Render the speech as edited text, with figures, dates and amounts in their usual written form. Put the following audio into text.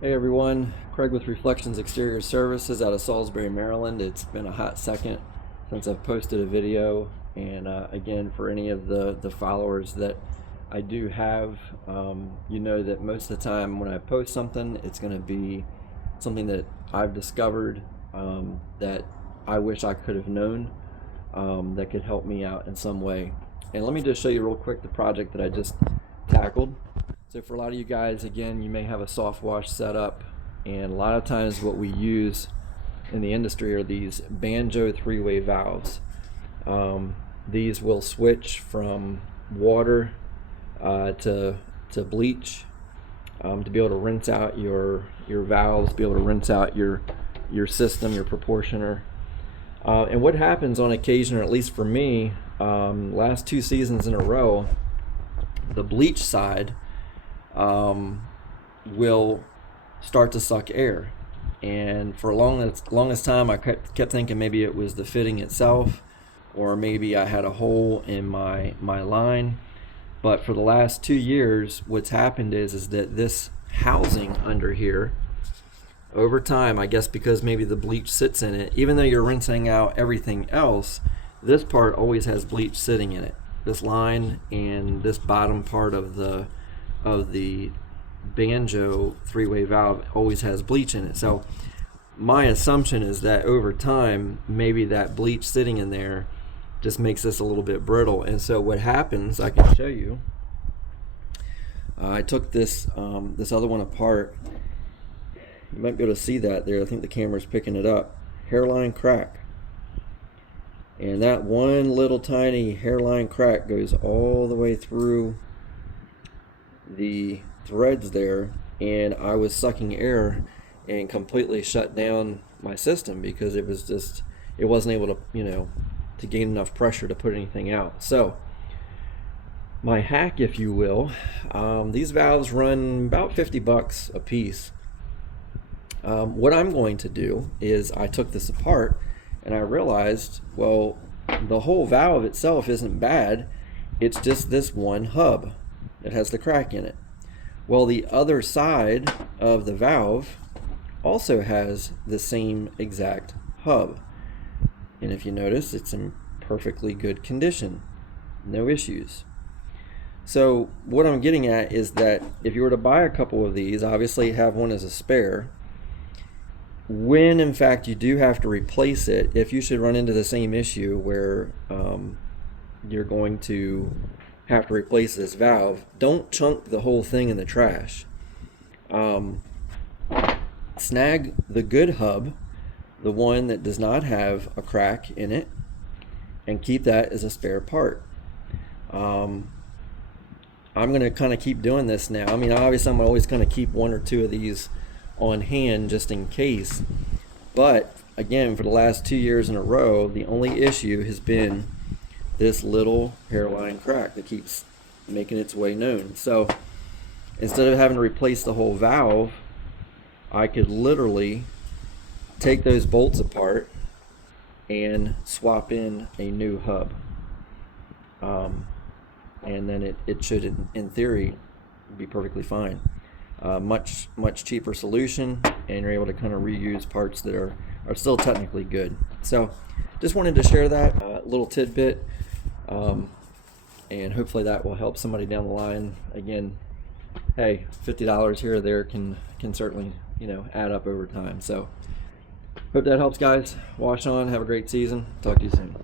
Hey everyone, Craig with Reflections Exterior Services out of Salisbury, Maryland. It's been a hot second since I've posted a video, and again, for any of the followers that I do have, you know that most of the time when I post something, it's going to be something that I've discovered that I wish I could have known that could help me out in some way. And let me just show you real quick the project that I just tackled. So for a lot of you guys, again, you may have a soft wash setup, and a lot of times what we use in the industry are these Banjo three-way valves. These will switch from water to bleach to be able to rinse out your valves, be able to rinse out your system, your proportioner. And what happens on occasion, or at least for me, last 2 seasons in a row, the bleach side will start to suck air. And for longest time, I kept thinking maybe it was the fitting itself, or maybe I had a hole in my line. But for the last 2 years, what's happened is that this housing under here, over time, I guess because maybe the bleach sits in it, even though you're rinsing out everything else, this part always has bleach sitting in it. This line and this bottom part of the Banjo three-way valve always has bleach in it. So my assumption is that over time, maybe that bleach sitting in there just makes this a little bit brittle. And so what happens, I can show you. I took this other one apart. You might be able to see that there. I think the camera's picking it up. Hairline crack. And that one little tiny hairline crack goes all the way through the threads there, and I was sucking air and completely shut down my system because it wasn't able to gain enough pressure to put anything out. So my hack, if you will, these valves run about $50 a piece. What I'm going to do is I took this apart and I realized, well, the whole valve itself isn't bad. It's just this one hub that has the crack in it. Well, the other side of the valve also has the same exact hub. And if you notice, it's in perfectly good condition. No issues. So what I'm getting at is that if you were to buy a couple of these, obviously have one as a spare. When in fact you do have to replace it, if you should run into the same issue where you're going to have to replace this valve, don't chunk the whole thing in the trash. Snag the good hub, the one that does not have a crack in it, and keep that as a spare part. I'm going to kind of keep doing this now. I mean, obviously I'm always going to keep one or two of these on hand just in case, but again, for the last 2 years in a row, the only issue has been this little hairline crack that keeps making its way known. So instead of having to replace the whole valve, I could literally take those bolts apart and swap in a new hub, and then it should in theory be perfectly fine. Much cheaper solution, and you're able to kind of reuse parts that are still technically good. So just wanted to share that little tidbit, and hopefully that will help somebody down the line. Again, hey, $50 here or there can certainly add up over time. So hope that helps, guys. Wash on, have a great season. Talk to you soon.